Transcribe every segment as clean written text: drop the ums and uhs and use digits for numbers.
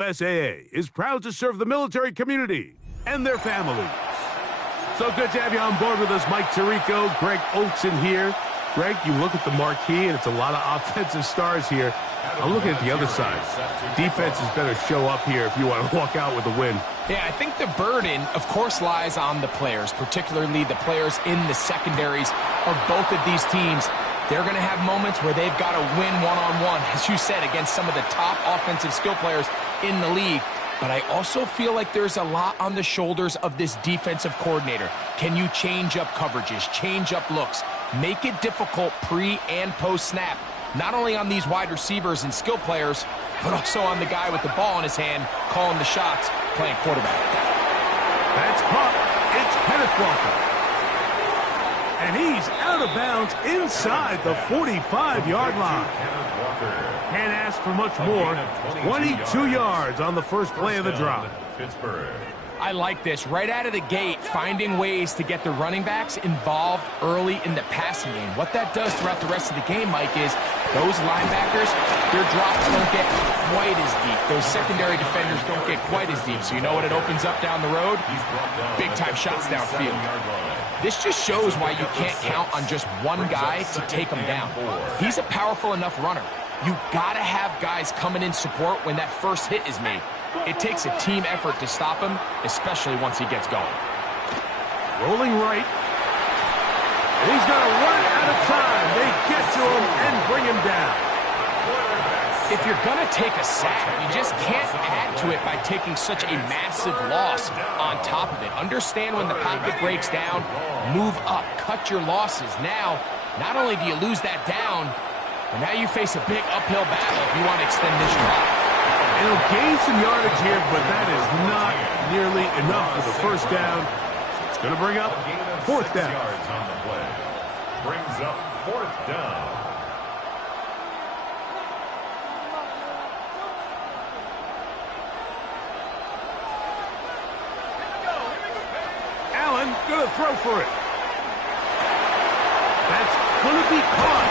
USAA is proud to serve the military community and their families. So good to have you on board with us, Mike Tirico, Greg Olson here. Greg, you look at the marquee, and it's a lot of offensive stars here. I'm looking at the other side. Defenses better show up here if you want to walk out with a win. Yeah, I think the burden, of course, lies on the players, particularly the players in the secondaries of both of these teams. They're going to have moments where they've got to win one-on-one, as you said, against some of the top offensive skill players in the league. But I also feel like there's a lot on the shoulders of this defensive coordinator. Can you change up coverages, change up looks, make it difficult pre- and post-snap, not only on these wide receivers and skill players, but also on the guy with the ball in his hand, calling the shots, playing quarterback. That's caught. It's Kenneth Walker. And he's out of bounds inside the 45-yard line. Can't ask for much more. 22 yards on the first play of the drive. I like this. Right out of the gate, finding ways to get the running backs involved early in the passing game. What that does throughout the rest of the game, Mike, is those linebackers, their drops don't get quite as deep. Those secondary defenders don't get quite as deep. So you know what it opens up down the road? Big-time shots downfield. This just shows why you can't count on just one guy to take him down. He's a powerful enough runner. You gotta have guys coming in support when that first hit is made. It takes a team effort to stop him, especially once he gets going. Rolling right. And he's gonna run out of time. They get to him and bring him down. If you're going to take a sack, you just can't add to it by taking such a massive loss on top of it. Understand when the pocket breaks down, move up, cut your losses. Now, not only do you lose that down, but now you face a big uphill battle if you want to extend this drive. It'll gain some yardage here, but that is not nearly enough for the first down. It's going to bring up fourth down. Brings up fourth down. Allen going to throw for it. That's going to be caught.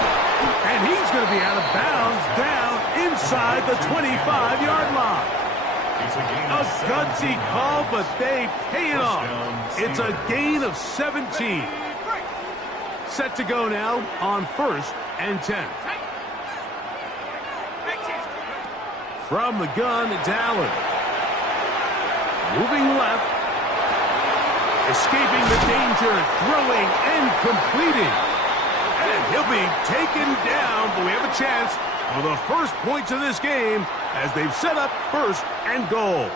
And he's going to be out of bounds down inside the 25-yard line. A gutsy call, but they pay it off. It's a gain of 17. Set to go now on 1st and 10. From the gun, it's Allen. Moving left. Escaping the danger, throwing and completing. And he'll be taken down, but we have a chance for the first points of this game as they've set up 1st and goal.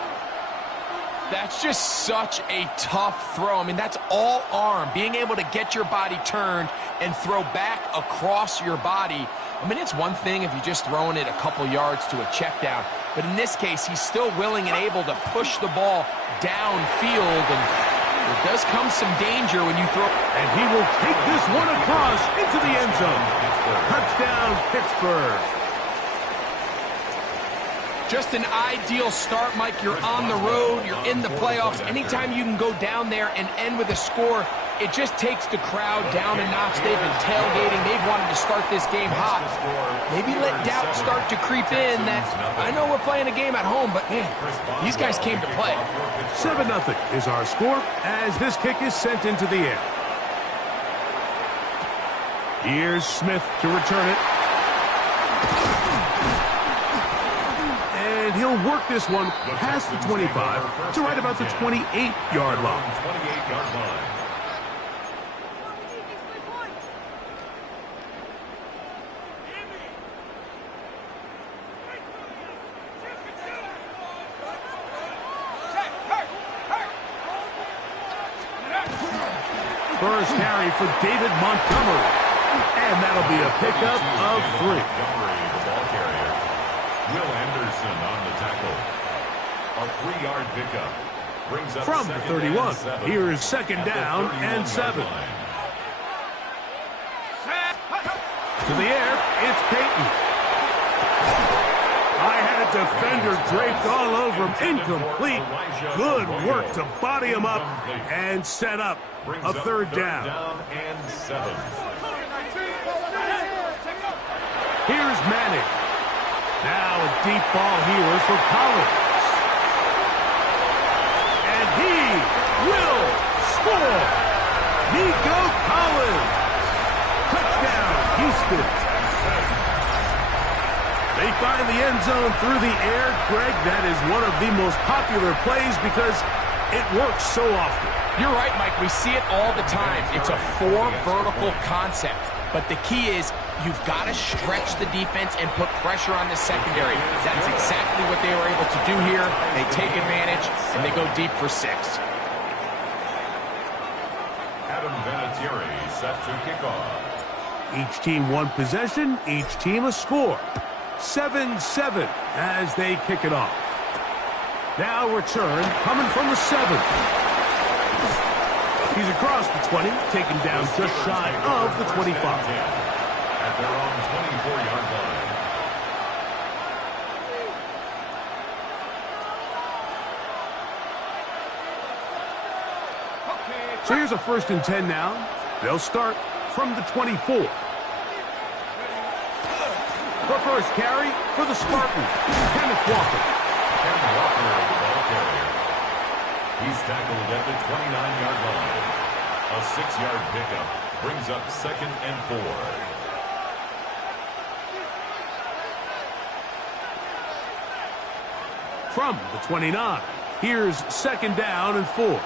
That's just such a tough throw. I mean, that's all arm, being able to get your body turned and throw back across your body. I mean, it's one thing if you're just throwing it a couple yards to a check down, but in this case, he's still willing and able to push the ball downfield, and there does come some danger when you throw. And he will take this one across into the end zone. Touchdown, Pittsburgh. Just an ideal start, Mike. You're on the road. You're in the playoffs. Anytime you can go down there and end with a score, it just takes the crowd down a notch. They've been tailgating. They've wanted to start this game hot. Maybe let doubt start to creep in that I know we're playing a game at home, but man, these guys came to play. 7-0 is our score as this kick is sent into the air. Here's Smith to return it. And he'll work this one past the 25 to right about the 28-yard line. First carry for David Montgomery. And that'll be a pickup of 3. The ball carrier. Will Anderson on the tackle. A 3-yard pickup. Brings up from the 31. Here is 2nd down and 7. To the air, it's Peyton. I had a defender draped all over him. Incomplete. Good work to body him up and set up a 3rd down. And 7. Here's Manning. Now a deep ball here for Collins. zone through the air, Greg, that is one of the most popular plays because it works so often. You're right, Mike. We see it all the time. It's a four-vertical concept. But the key is you've got to stretch the defense and put pressure on the secondary. That's exactly what they were able to do here. They take advantage, and they go deep for 6. Adam Vinatieri set to kick off. Each team one possession, each team a score. 7-7 as they kick it off. Now return coming from the 7. He's across the 20, taken down just shy of the 25. At their own 24-yard line. So here's a 1st and 10 now. They'll start from the 24. The first carry for the Spartans, Kenneth Walker. Ken Walker, the ball carrier. He's tackled at the 29-yard line. A 6-yard pickup brings up 2nd and 4. From the 29, here's 2nd down and 4.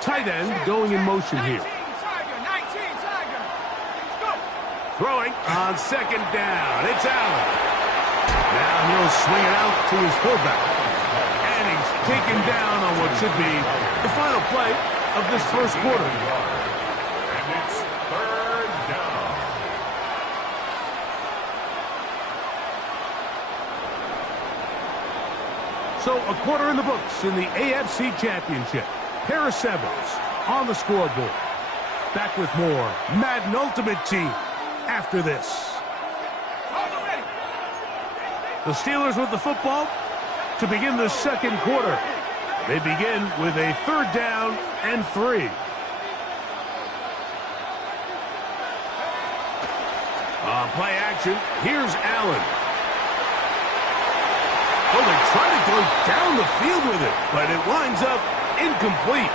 Tight end going in motion here. Throwing on 2nd down. It's Allen. Now he'll swing it out to his fullback. And he's taken down on what should be the final play of this first quarter. And it's 3rd down. So a quarter in the books in the AFC Championship. Harris Evans on the scoreboard. Back with more Madden Ultimate Team after this. The Steelers with the football to begin the second quarter. They begin with a 3rd down and 3. On play action, here's Allen. Oh, they try to go down the field with it, but it winds up incomplete.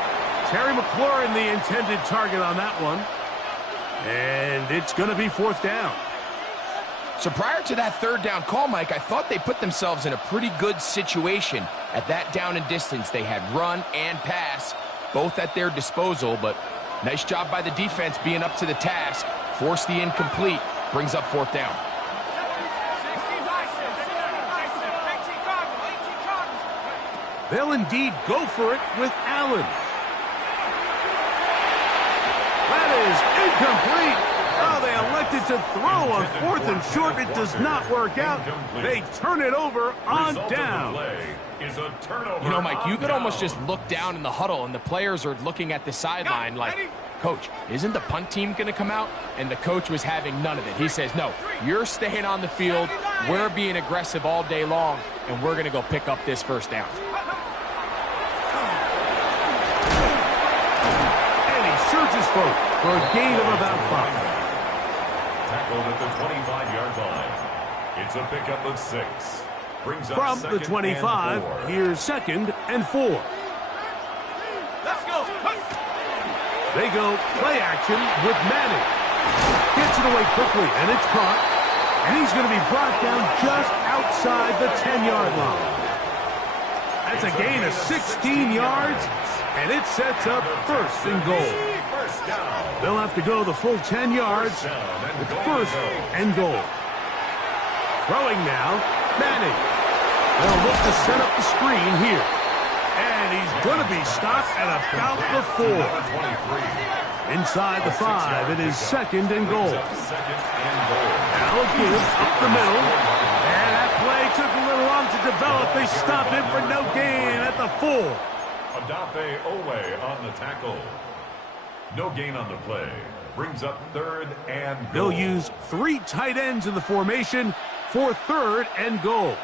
Terry McLaurin, the intended target on that one. And it's going to be 4th down. So prior to that 3rd down call, Mike, I thought they put themselves in a pretty good situation at that down and distance. They had run and pass, both at their disposal, but nice job by the defense being up to the task. Force the incomplete, brings up 4th down. They'll indeed go for it with Allen. That is incomplete. Oh, they elected to throw on 4th and short. It does not work out. They turn it over on down. You know, Mike, you could almost just look down in the huddle, and the players are looking at the sideline like, Coach, isn't the punt team going to come out? And the coach was having none of it. He says, no, you're staying on the field. We're being aggressive all day long, and we're going to go pick up this 1st down. Surges forward for a gain of about 5. Tackled at the 25-yard line. It's a pickup of 6. Brings up from the 25, here's 2nd and 4. Let's go. They go play action with Manning. Gets it away quickly, and it's caught. And he's going to be brought down just outside the 10-yard line. That's a gain of 16 yards, and it sets up 1st and goal. They'll have to go the full 10 yards with 1st and goal. Throwing now, Manning. They'll look to set up the screen here. And he's going to be stopped at about the 4. Inside the 5, it is 2nd and goal. Now a give up the middle. And that play took a little long to develop. They stop him for no gain at the 4. Odafe Oweh on the tackle. No gain on the play. Brings up 3rd and goal. They'll use 3 tight ends in the formation for 3rd and goal.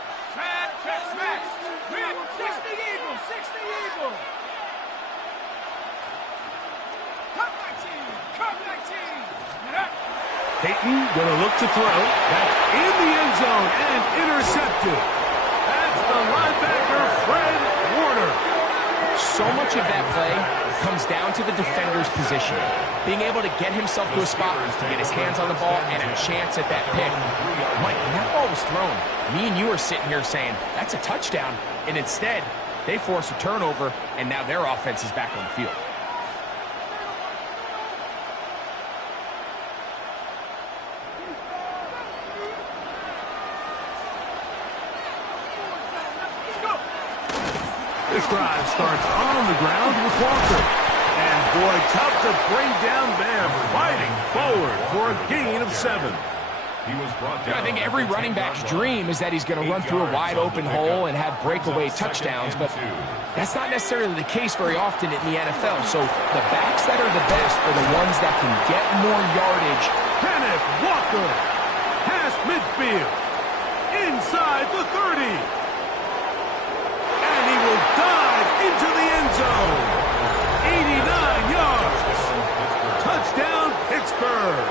Peyton going to look to throw. That's in the end zone and intercepted. That's the linebacker, Fred Warner. so much of that play comes down to the defender's positioning. Being able to get himself to a spot, to get his hands on the ball, and a chance at that pick. Mike, when that ball was thrown, me and you are sitting here saying, that's a touchdown. And instead, they force a turnover, and now their offense is back on the field. This drive starts on the ground with Walker. And boy, tough to bring down there, fighting forward for a gain of 7. I think every running back's dream is that he's going to run through a wide open hole and have breakaway touchdowns, but that's not necessarily the case very often in the NFL. So the backs that are the best are the ones that can get more yardage. Kenneth Walker, past midfield, inside the 30. And he will dive into the end zone. 89 yards. Touchdown, Pittsburgh.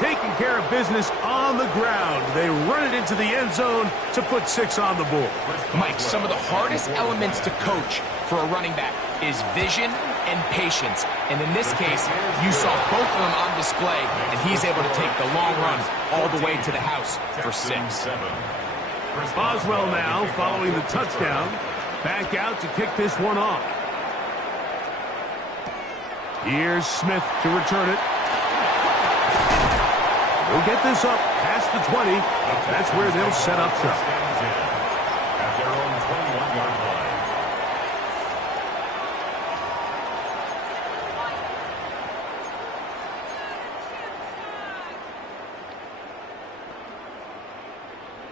Taking care of business on the ground. They run it into the end zone to put 6 on the board. Mike, some of the hardest elements to coach for a running back is vision and patience. And in this case, you saw both of them on display, and he's able to take the long run all the way to the house for 6. Boswell now following the touchdown. Back out to kick this one off. Here's Smith to return it. We'll get this up past the 20. That's where they'll set up shop. At their own 21-yard line.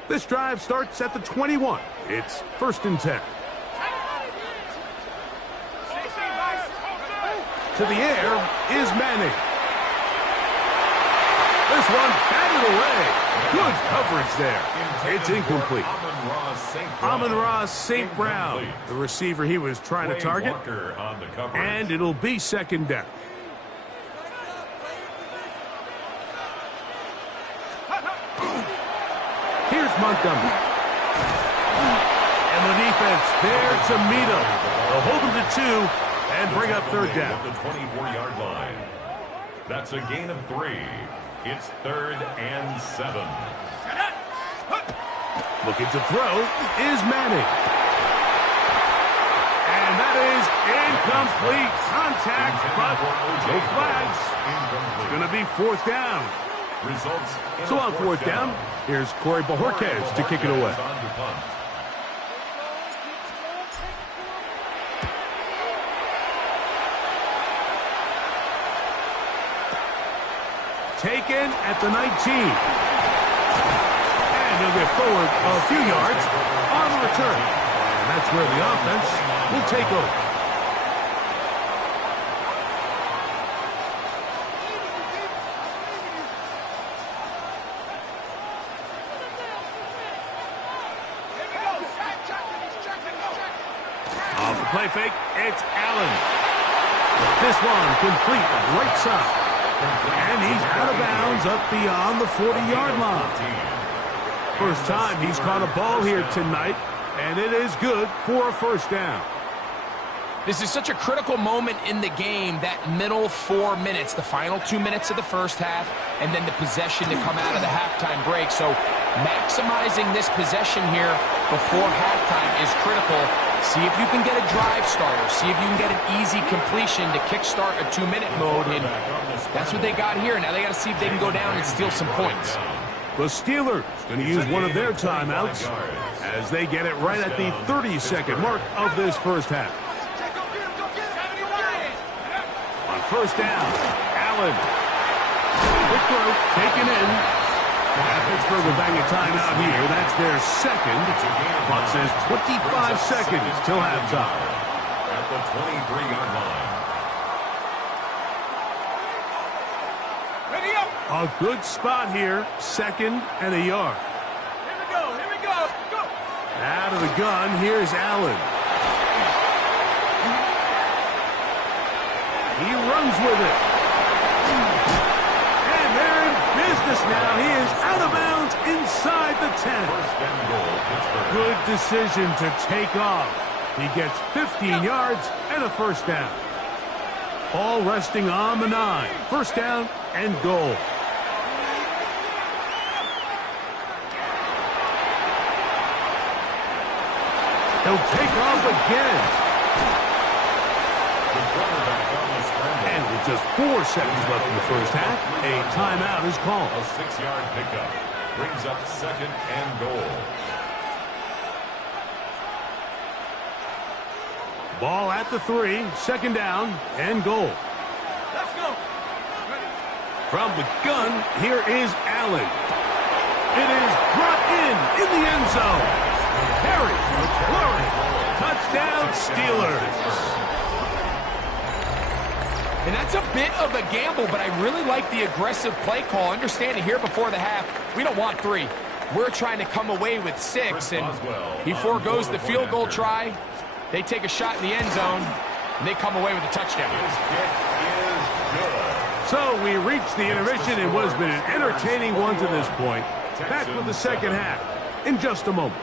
This drive starts at the 21. It's 1st and 10. To the air is Manning. This one batted away. Good coverage there. It's incomplete. Amon-Ra St. Brown, the receiver he was trying to target. And it'll be 2nd down. Here's Montgomery. And the defense there to meet him. They'll hold him to 2 and bring up 3rd down. The 24-yard line. That's a gain of 3. It's 3rd and 7. Looking to throw is Manning. And that is incomplete. Contact, but no flags. It's going to be 4th down. So on 4th down, here's Corey Bojorquez to kick it away. Taken at the 19. And they'll get forward a few yards on the return. And that's where the offense will take over. Off the play fake, it's Allen. This one complete right side. And he's out of bounds up beyond the 40-yard line. First time he's caught a ball here tonight, and it is good for a 1st down. This is such a critical moment in the game, that middle 4 minutes, the final 2 minutes of the first half, and then the possession to come out of the halftime break. So maximizing this possession here before halftime is critical. See if you can get a drive starter. See if you can get an easy completion to kickstart a 2-minute mode. And that's what they got here. Now they got to see if they can go down and steal some points. The Steelers going to use one of their timeouts as they get it right at the 30-second mark of this first half. On 1st down, Allen. Quick throw, taken in. Pittsburgh will bang a timeout here. That's their 2nd. Clock says 25 seconds till halftime. At the 23-yard line. Ready up. A good spot here. 2nd and a yard. Here we go. Here we go. Go. Out of the gun, here's Allen. He runs with it. And they're in business now. He is out of bounds inside the 10. 1st and goal Pittsburgh. Good decision to take off. He gets 15 yards and a first down. All resting on the 9. First down and goal. He'll take off again. The quarterback on the scramble. And with just 4 seconds left in the first half, a timeout is called. A 6-yard pickup brings up second and goal. Ball at the 3, second down and goal. Let's go. From the gun, here is Allen. It is brought in the end zone. Harry McLaurin, touchdown Steelers. And that's a bit of a gamble, but I really like the aggressive play call. Understanding here before the half, we don't want 3. We're trying to come away with 6, and he foregoes the field goal try. They take a shot in the end zone, and they come away with a touchdown. His kick is good. So we reached the intermission. It was been an entertaining one to this point. Back with the second half in just a moment.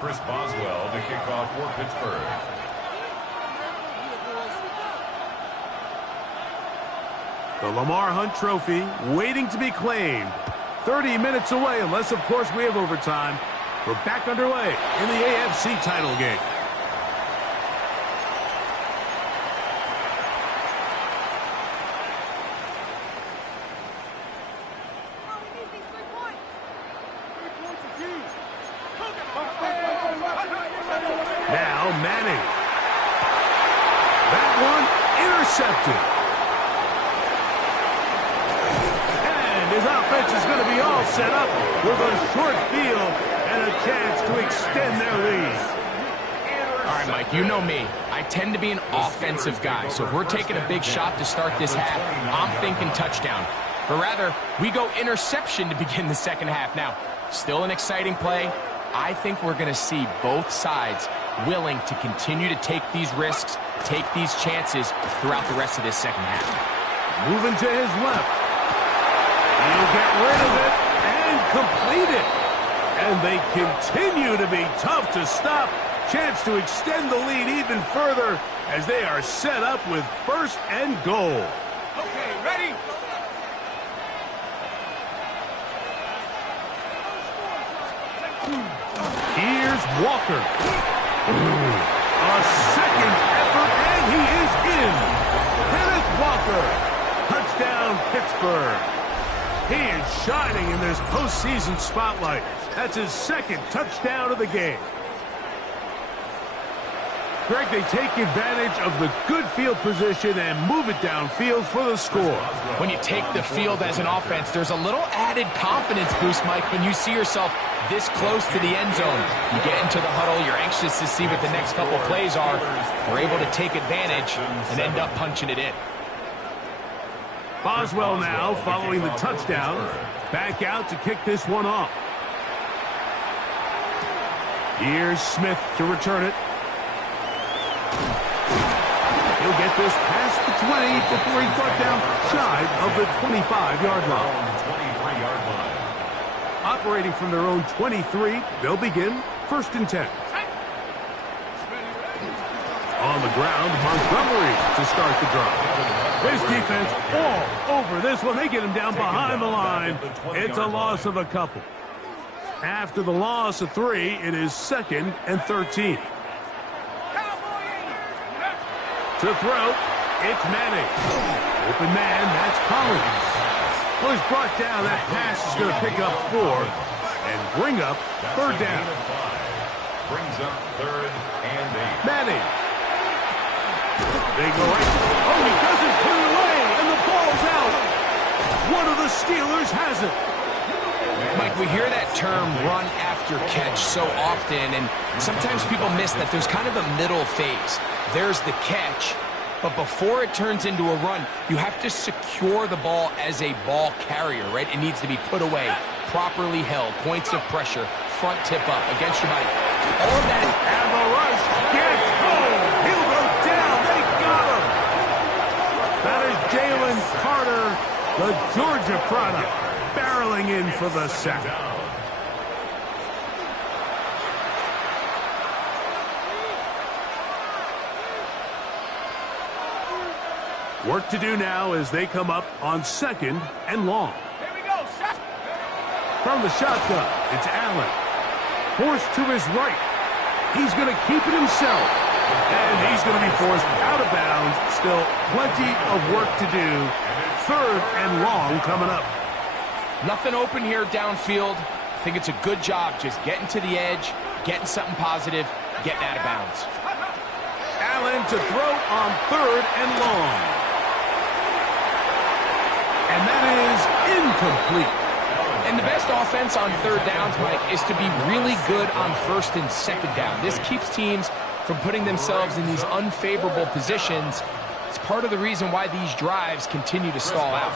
Chris Boswell to kick off for Pittsburgh. The Lamar Hunt Trophy waiting to be claimed. 30 minutes away, unless, of course, we have overtime. We're back underway in the AFC title game. Now Manning. That one intercepted. And his offense is going to be all set up with a short field and a chance to extend their lead. All right, Mike, you know me. I tend to be an offensive guy, so if we're taking a big shot to start this half, I'm thinking touchdown. But rather, we go interception to begin the second half. Now, still an exciting play. I think we're going to see both sides willing to continue to take these risks, take these chances throughout the rest of this second half. Moving to his left. He'll get rid of it and complete it. And they continue to be tough to stop. Chance to extend the lead even further as they are set up with first and goal. Okay, ready? Here's Walker. A second effort, and he is in. Kenneth Walker. Touchdown, Pittsburgh. He is shining in this postseason spotlight. That's his second touchdown of the game. Greg, they take advantage of the good field position and move it downfield for the score. When you take the field as an offense, there's a little added confidence boost, Mike, when you see yourself this close to the end zone. You get into the huddle, you're anxious to see what the next couple plays are. You're able to take advantage and end up punching it in. Boswell now, following the touchdown, back out to kick this one off. Here's Smith to return it. He'll get this past the 20 before he's brought down shy of the 25-yard line. 23-yard line. Operating from their own 23, they'll begin first and 10. On the ground, Montgomery to start the drive. His defense all over this one. They get him down behind the line. It's a loss of a couple. After the loss of 3, it is second and 13. To throw, it's Manning. Open man, that's Collins. Well, he's brought down. That pass is going to pick up 4 and bring up third down. Brings up third and 8. Manning. They go right. Oh, he doesn't put it away, and the ball's out. One of the Steelers has it. Mike, we hear that term run after catch so often, and sometimes people miss that there's kind of a middle phase. There's the catch, but before it turns into a run, you have to secure the ball as a ball carrier, right? It needs to be put away properly held, points of pressure, front tip up against your body. All of that. And the rush gets home. He'll go down. They got him. That is Jalen Carter, the Georgia product, barreling in for the sack. Work to do now as they come up on 2nd and long. Here we go, shot. From the shotgun, it's Allen. Forced to his right. He's going to keep it himself. And he's going to be forced out of bounds. Still plenty of work to do. 3rd and long coming up. Nothing open here downfield. I think it's a good job just getting to the edge, getting something positive, getting out of bounds. Allen to throw on 3rd and long. And that is incomplete. And the best offense on 3rd downs, Mike, is to be really good on 1st and 2nd down. This keeps teams from putting themselves in these unfavorable positions. It's part of the reason why these drives continue to stall out.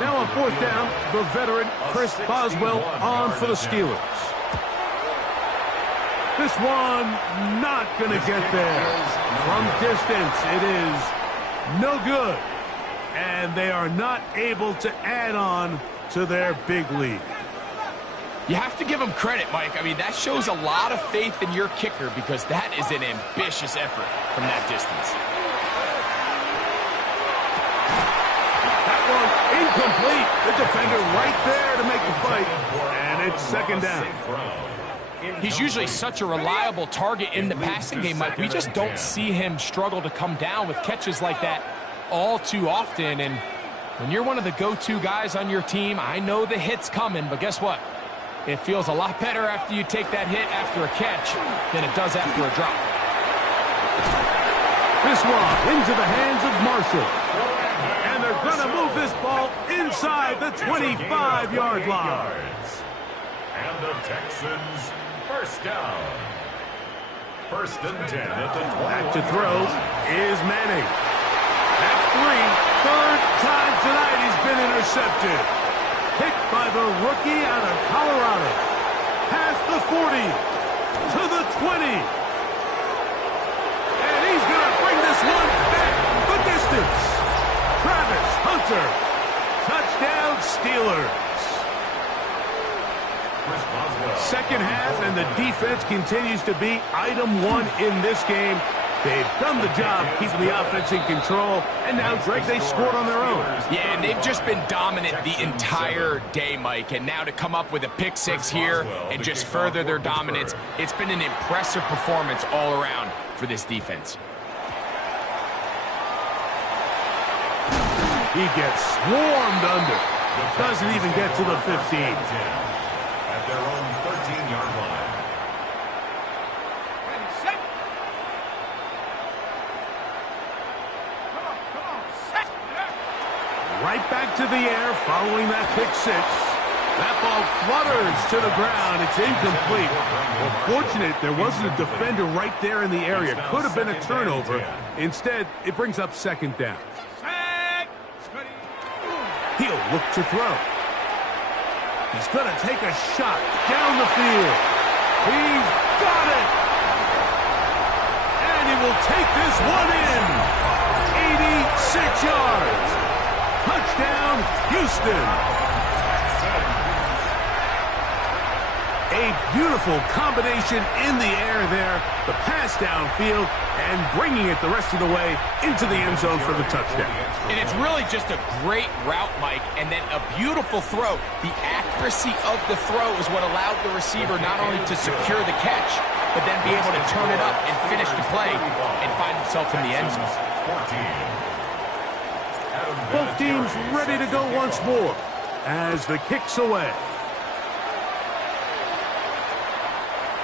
Now on 4th down, the veteran Chris Boswell on for the Steelers. This one not going to get there. From distance, it is no good. And they are not able to add on to their big lead. You have to give them credit, Mike. I mean, that shows a lot of faith in your kicker because that is an ambitious effort from that distance. That one incomplete. The defender right there to make the fight. And it's 2nd down. He's usually such a reliable target in the passing game, Mike. We just don't see him struggle to come down with catches like that all too often. And when you're one of the go-to guys on your team, I know the hit's coming, but guess what? It feels a lot better after you take that hit after a catch than it does after a drop. This one into the hands of Marshall. And they're going to move this ball inside the 25-yard line. And the Texans, 1st down. 1st and 10 at the 20. Back to throw is Manning. At 3, 3rd time tonight he's been intercepted. Picked by the rookie out of Colorado. Past the 40 to the 20. And he's going to bring this one back the distance. Travis Hunter. Touchdown Steelers. 2nd half, and the defense continues to be item 1 in this game. They've done the job keeping the offense in control, and now, Greg, they scored on their own. Yeah, and they've just been dominant the entire day, Mike. And now to come up with a pick 6 here and just further their dominance, it's been an impressive performance all around for this defense. He gets swarmed under. Doesn't even get to the 15. At their own 13-yard line. Ready, set. Come on, set. Right back to the air following that pick 6. That ball flutters to the ground. It's incomplete. Well, fortunate there wasn't a defender right there in the area. Could have been a turnover. Instead, it brings up 2nd down. Set. He'll look to throw. He's going to take a shot down the field. He's got it. And he will take this one in. 86 yards. Touchdown, Houston. A beautiful combination in the air there. The pass downfield and bringing it the rest of the way into the end zone for the touchdown. And it's really just a great route, Mike, and then a beautiful throw. The accuracy of the throw is what allowed the receiver not only to secure the catch, but then be able to turn it up and finish the play and find himself in the end zone. Both teams ready to go once more as the kick's away.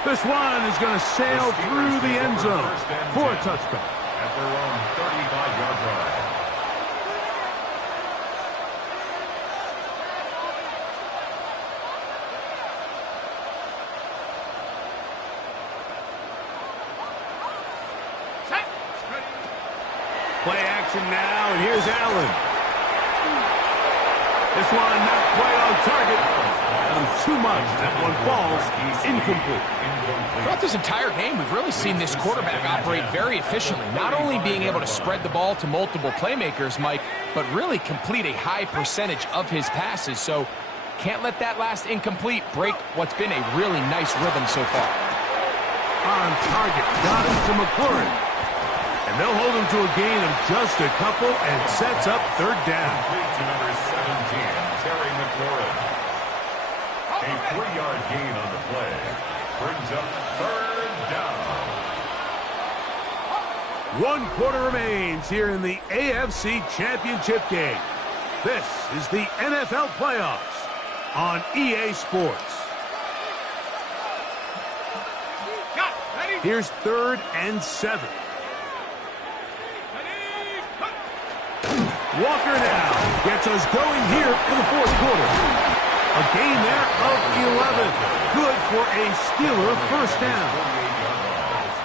This one is going to sail through the end zone for a touchback. At their own 35-yard line. Set. Play action now, and here's Allen. This one not quite on target. too much. That one falls incomplete. Throughout this entire game, we've really seen this quarterback operate very efficiently, not only being able to spread the ball to multiple playmakers, Mike, but really complete a high percentage of his passes. So can't let that last incomplete break what's been a really nice rhythm so far. On target, got it to McLaurin. And they'll hold him to a gain of just a couple and sets up third down. Complete to number 17, Terry McLaurin. A 3-yard gain on the play brings up third down. 1 quarter remains here in the AFC Championship game. This is the NFL playoffs on EA Sports. Here's 3rd and 7. Walker now gets us going here in the 4th quarter. A gain there of 11. Good for a Steeler first down.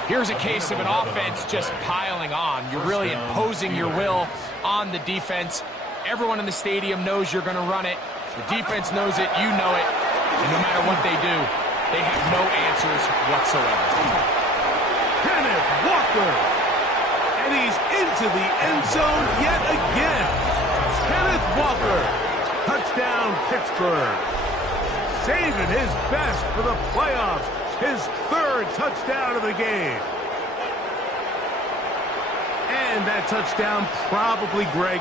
Here's a case of an offense just piling on. You're really imposing your will on the defense. Everyone in the stadium knows you're going to run it. The defense knows it, you know it. And no matter what they do, they have no answers whatsoever. Kenneth Walker. And he's into the end zone yet again. Kenneth Walker. Touchdown, Pittsburgh. Saving his best for the playoffs. His 3rd touchdown of the game. And that touchdown probably, Greg,